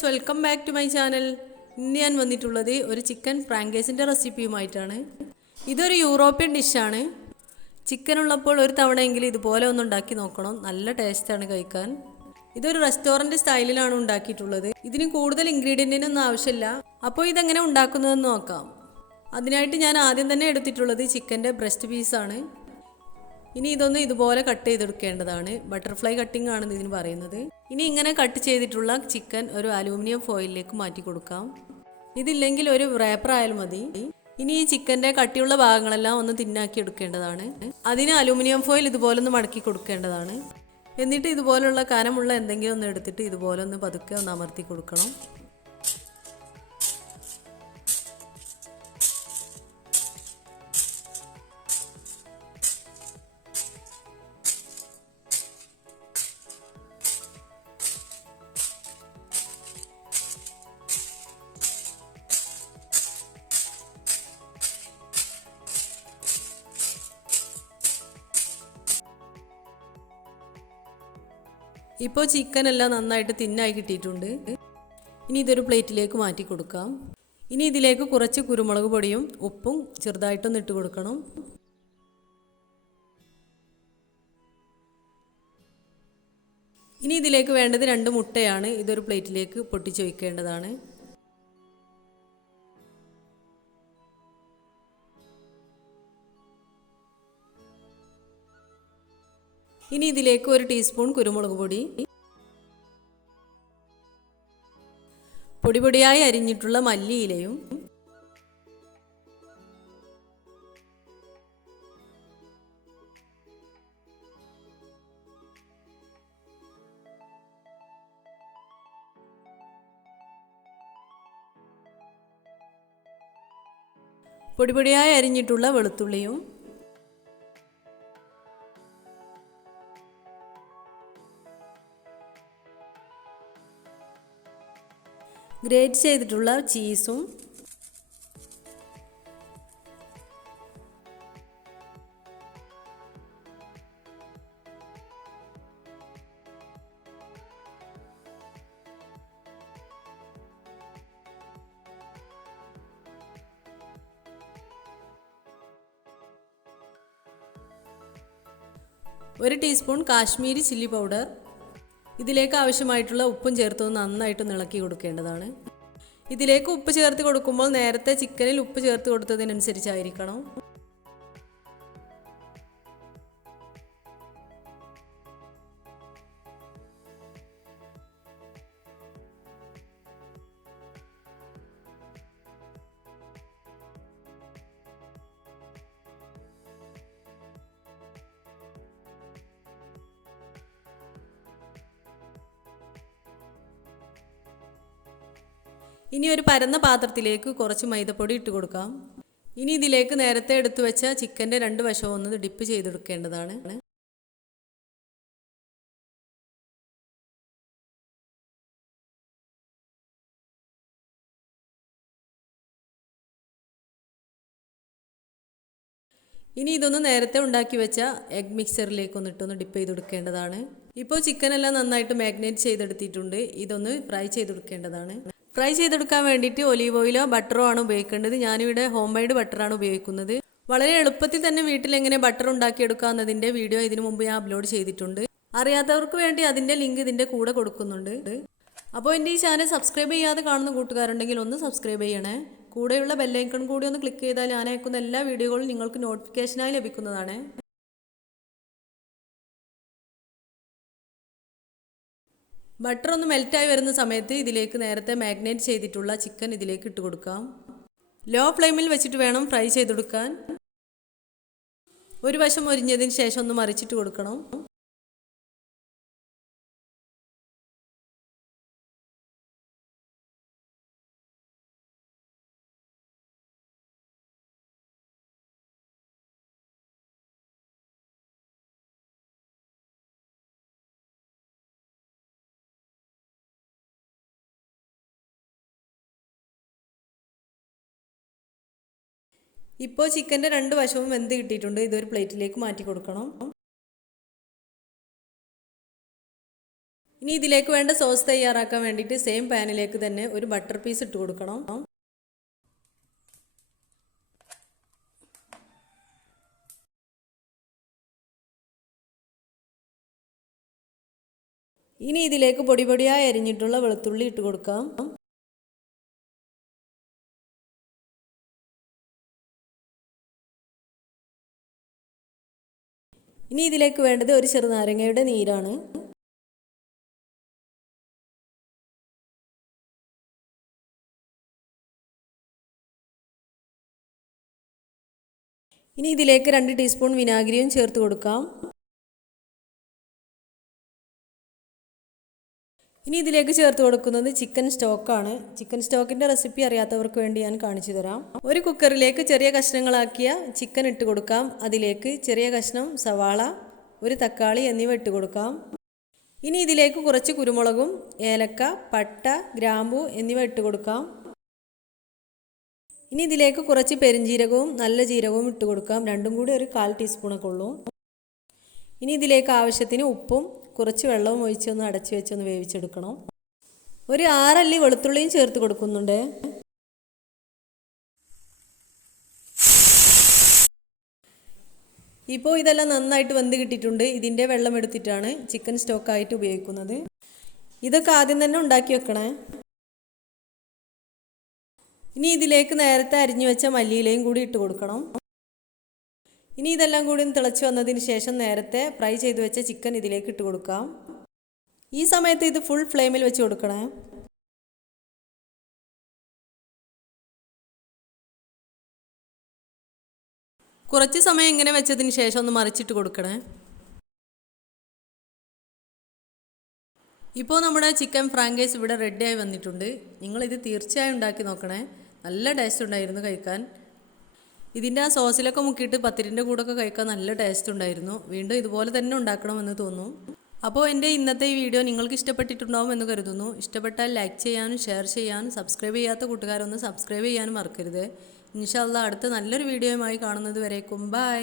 Guys, welcome back to my channel. ഇന്ന് ഞാൻ വന്നിട്ടുള്ളത് ഒരു ചിക്കൻ ഫ്രാങ്കൈസിൻ്റെ റെസിപ്പിയുമായിട്ടാണ്. ഇതൊരു യൂറോപ്യൻ ഡിഷാണ്. ചിക്കൻ ഉള്ളപ്പോൾ ഒരു തവണയെങ്കിലും ഇതുപോലെ ഒന്ന് ഉണ്ടാക്കി നോക്കണം. നല്ല ടേസ്റ്റാണ് കഴിക്കാൻ. ഇതൊരു റെസ്റ്റോറൻറ്റ് സ്റ്റൈലിലാണ് ഉണ്ടാക്കിയിട്ടുള്ളത്. ഇതിന് കൂടുതൽ ഇൻഗ്രീഡിയൻറ്റിനൊന്നും ആവശ്യമില്ല. അപ്പോൾ ഇതെങ്ങനെ ഉണ്ടാക്കുന്നതെന്ന് നോക്കാം. അതിനായിട്ട് ഞാൻ ആദ്യം തന്നെ എടുത്തിട്ടുള്ളത് ചിക്കൻ്റെ ബ്രസ്റ്റ് പീസാണ്. ഇനി ഇതൊന്ന് ഇതുപോലെ കട്ട് ചെയ്തെടുക്കേണ്ടതാണ്. ബട്ടർഫ്ലൈ കട്ടിംഗ് ആണ് ഇതിന് പറയുന്നത്. ഇനി ഇങ്ങനെ കട്ട് ചെയ്തിട്ടുള്ള ചിക്കൻ ഒരു അലൂമിനിയം ഫോയിലിലേക്ക് മാറ്റി കൊടുക്കാം. ഇതില്ലെങ്കിൽ ഒരു റാപ്പർ ആയാലും മതി. ഇനി ഈ ചിക്കൻ്റെ കട്ടിയുള്ള ഭാഗങ്ങളെല്ലാം ഒന്ന് തിന്നാക്കി എടുക്കേണ്ടതാണ്. അതിന് അലൂമിനിയം ഫോയിൽ ഇതുപോലെ ഒന്ന് മടക്കി കൊടുക്കേണ്ടതാണ്. എന്നിട്ട് ഇതുപോലുള്ള കനമുള്ള എന്തെങ്കിലും ഒന്ന് എടുത്തിട്ട് ഇതുപോലെ ഒന്ന് പതുക്കെ ഒന്ന് അമർത്തി കൊടുക്കണം. ഇപ്പോൾ ചിക്കൻ എല്ലാം നന്നായിട്ട് തിന്നായി കിട്ടിയിട്ടുണ്ട്. ഇനി ഇതൊരു പ്ലേറ്റിലേക്ക് മാറ്റി കൊടുക്കാം. ഇനി ഇതിലേക്ക് കുറച്ച് കുരുമുളക് പൊടിയും ഉപ്പും ചെറുതായിട്ടൊന്ന് ഇട്ട് കൊടുക്കണം. ഇനി ഇതിലേക്ക് വേണ്ടത് 2 മുട്ടയാണ്. ഇതൊരു പ്ലേറ്റിലേക്ക് പൊട്ടിച്ച് വയ്ക്കേണ്ടതാണ്. ഇനി ഇതിലേക്ക് 1 ടീസ്പൂൺ കുരുമുളക് പൊടി, പൊടിയായി അരിഞ്ഞിട്ടുള്ള മല്ലിയിലയും, പൊടിയായി അരിഞ്ഞിട്ടുള്ള വെളുത്തുള്ളിയും, ഗ്രേറ്റ് ചെയ്തിട്ടുള്ള ചീസും, ഒരു ടീസ്പൂൺ കാശ്മീരി ചില്ലി പൗഡർ. ഇതിലേക്ക് ആവശ്യമായിട്ടുള്ള ഉപ്പും ചേർത്ത് നന്നായിട്ട് ഇളക്കി കൊടുക്കേണ്ടതാണ്. ഇതിലേക്ക് ഉപ്പ് ചേർത്ത് കൊടുക്കുമ്പോൾ നേരത്തെ ചിക്കനിൽ ഉപ്പ് ചേർത്ത് കൊടുത്തതിനനുസരിച്ചായിരിക്കണം. ഇനി ഒരു പരന്ന പാത്രത്തിലേക്ക് കുറച്ച് മൈദപ്പൊടി ഇട്ട് കൊടുക്കാം. ഇനി ഇതിലേക്ക് നേരത്തെ എടുത്തു വെച്ച ചിക്കൻ്റെ 2 വശവും ഒന്ന് ഡിപ്പ് ചെയ്തെടുക്കേണ്ടതാണ്. ഇനി ഇതൊന്ന് നേരത്തെ ഉണ്ടാക്കി വെച്ച എഗ് മിക്സറിലേക്ക് ഇട്ടൊന്ന് ഡിപ്പ് ചെയ്തെടുക്കേണ്ടതാണ്. ഇപ്പോൾ ചിക്കൻ എല്ലാം നന്നായിട്ട് മാഗ്നേറ്റ് ചെയ്തെടുത്തിട്ടുണ്ട്. ഇതൊന്ന് ഫ്രൈ ചെയ്തെടുക്കേണ്ടതാണ്. ഫ്രൈ ചെയ്തെടുക്കാൻ വേണ്ടിയിട്ട് ഒലീവ് ഓയിലോ ബട്ടറോ ആണ് ഉപയോഗിക്കേണ്ടത്. ഞാനിവിടെ ഹോം മെയ്ഡ് ബട്ടറാണ് ഉപയോഗിക്കുന്നത്. വളരെ എളുപ്പത്തിൽ തന്നെ വീട്ടിൽ എങ്ങനെ ബട്ടർ ഉണ്ടാക്കിയെടുക്കുക എന്നതിൻ്റെ വീഡിയോ ഇതിനു മുമ്പ് ഞാൻ അപ്ലോഡ് ചെയ്തിട്ടുണ്ട്. അറിയാത്തവർക്ക് വേണ്ടി അതിൻ്റെ ലിങ്ക് ഇതിൻ്റെ കൂടെ കൊടുക്കുന്നുണ്ട്. അപ്പോൾ എൻ്റെ ഈ ചാനൽ സബ്സ്ക്രൈബ് ചെയ്യാതെ കാണുന്ന കൂട്ടുകാരുണ്ടെങ്കിൽ ഒന്ന് സബ്സ്ക്രൈബ് ചെയ്യണേ. കൂടെയുള്ള ബെല്ലൈക്കൺ കൂടി ഒന്ന് ക്ലിക്ക് ചെയ്താൽ ഞാൻ അയക്കുന്ന എല്ലാ വീഡിയോകളും നിങ്ങൾക്ക് നോട്ടിഫിക്കേഷനായി ലഭിക്കുന്നതാണ്. ബട്ടർ ഒന്ന് മെൽറ്റായി വരുന്ന സമയത്ത് ഇതിലേക്ക് നേരത്തെ മാഗ്നേറ്റ് ചെയ്തിട്ടുള്ള ചിക്കൻ ഇതിലേക്ക് ഇട്ട് കൊടുക്കാം. ലോ ഫ്ലെയിമിൽ വെച്ചിട്ട് വേണം ഫ്രൈ ചെയ്തെടുക്കാൻ. ഒരു വശം മൊരിഞ്ഞതിന് ശേഷം ഒന്ന് മറിച്ചിട്ട് കൊടുക്കണം. ഇപ്പോൾ ചിക്കൻ്റെ 2 വശവും വെന്ത് കിട്ടിയിട്ടുണ്ട്. ഇതൊരു പ്ലേറ്റിലേക്ക് മാറ്റി കൊടുക്കണം. ഇനി ഇതിലേക്ക് വേണ്ട സോസ് തയ്യാറാക്കാൻ വേണ്ടിയിട്ട് സെയിം പാനിലേക്ക് തന്നെ ഒരു ബട്ടർ പീസ് ഇട്ട് കൊടുക്കണം. ഇനി ഇതിലേക്ക് പൊടി പൊടിയായി അരിഞ്ഞിട്ടുള്ള വെളുത്തുള്ളി ഇട്ട് കൊടുക്കാം. ഇനി ഇതിലേക്ക് വേണ്ടത് ഒരു ചെറുനാരങ്ങയുടെ നീരാണ്. ഇനി ഇതിലേക്ക് 2 ടീസ്പൂൺ വിനാഗിരിയും ചേർത്ത് കൊടുക്കാം. ഇനി ഇതിലേക്ക് ചേർത്ത് കൊടുക്കുന്നത് ചിക്കൻ സ്റ്റോക്കാണ്. ചിക്കൻ സ്റ്റോക്കിൻ്റെ റെസിപ്പി അറിയാത്തവർക്ക് വേണ്ടി ഞാൻ കാണിച്ചു തരാം. ഒരു കുക്കറിലേക്ക് ചെറിയ കഷ്ണങ്ങളാക്കിയ ചിക്കൻ ഇട്ട് കൊടുക്കാം. അതിലേക്ക് ചെറിയ കഷ്ണം സവാള, ഒരു തക്കാളി എന്നിവ ഇട്ട് കൊടുക്കാം. ഇനി ഇതിലേക്ക് കുറച്ച് കുരുമുളകും ഏലക്ക, പട്ട, ഗ്രാമ്പൂ എന്നിവ ഇട്ട് കൊടുക്കാം. ഇനി ഇതിലേക്ക് കുറച്ച് പെരുംജീരകവും നല്ല ജീരകവും ഇട്ട് കൊടുക്കാം. രണ്ടും കൂടി ഒരു 1/4 ടീസ്പൂണൊക്കെ ഉള്ളൂ. ഇനി ഇതിലേക്ക് ആവശ്യത്തിന് ഉപ്പും കുറച്ച് വെള്ളവും ഒഴിച്ചൊന്ന് അടച്ചു വെച്ചൊന്ന് വേവിച്ചെടുക്കണം. ഒരു 6 അല്ലി വെളുത്തുള്ളിയും ചേർത്ത് കൊടുക്കുന്നുണ്ട്. ഇപ്പോൾ ഇതെല്ലാം നന്നായിട്ട് വെന്ത് കിട്ടിയിട്ടുണ്ട്. ഇതിൻ്റെ വെള്ളം എടുത്തിട്ടാണ് ചിക്കൻ സ്റ്റോക്കായിട്ട് ഉപയോഗിക്കുന്നത്. ഇതൊക്കെ ആദ്യം തന്നെ ഉണ്ടാക്കി വെക്കണേ. ഇനി ഇതിലേക്ക് നേരത്തെ അരിഞ്ഞു വെച്ച മല്ലിയിലയും കൂടി ഇട്ട് കൊടുക്കണം. ഇനി ഇതെല്ലാം കൂടി തിളച്ച് വന്നതിന് ശേഷം നേരത്തെ ഫ്രൈ ചെയ്ത് വെച്ച ചിക്കൻ ഇതിലേക്ക് ഇട്ട് കൊടുക്കാം. ഈ സമയത്ത് ഇത് ഫുൾ ഫ്ലെയിമിൽ വെച്ച് കൊടുക്കണേ. കുറച്ച് സമയം ഇങ്ങനെ വെച്ചതിന് ശേഷം ഒന്ന് മറിച്ചിട്ട് കൊടുക്കണേ. ഇപ്പോൾ നമ്മുടെ ചിക്കൻ ഫ്രാങ്കൈസ് ഇവിടെ റെഡിയായി വന്നിട്ടുണ്ട്. നിങ്ങളിത് തീർച്ചയായും ഉണ്ടാക്കി നോക്കണേ. നല്ല ടേസ്റ്റ് ഉണ്ടായിരുന്നു കഴിക്കാൻ. ഇതിൻ്റെ ആ സോസിലൊക്കെ മുക്കിയിട്ട് പത്തിരിൻ്റെ കൂടെയൊക്കെ കഴിക്കാൻ നല്ല ടേസ്റ്റ് ഉണ്ടായിരുന്നു. വീണ്ടും ഇതുപോലെ തന്നെ ഉണ്ടാക്കണമെന്ന് തോന്നുന്നു. അപ്പോൾ എൻ്റെ ഇന്നത്തെ ഈ വീഡിയോ നിങ്ങൾക്ക് ഇഷ്ടപ്പെട്ടിട്ടുണ്ടാവും എന്ന് കരുതുന്നു. ഇഷ്ടപ്പെട്ടാൽ ലൈക്ക് ചെയ്യാനും ഷെയർ ചെയ്യാനും സബ്സ്ക്രൈബ് ചെയ്യാത്ത കൂട്ടുകാരൊന്ന് സബ്സ്ക്രൈബ് ചെയ്യാനും മറക്കരുത്. ഇൻഷാ അല്ലാഹ് അടുത്ത നല്ലൊരു വീഡിയോയുമായി കാണുന്നത് വരേക്കും ബൈ.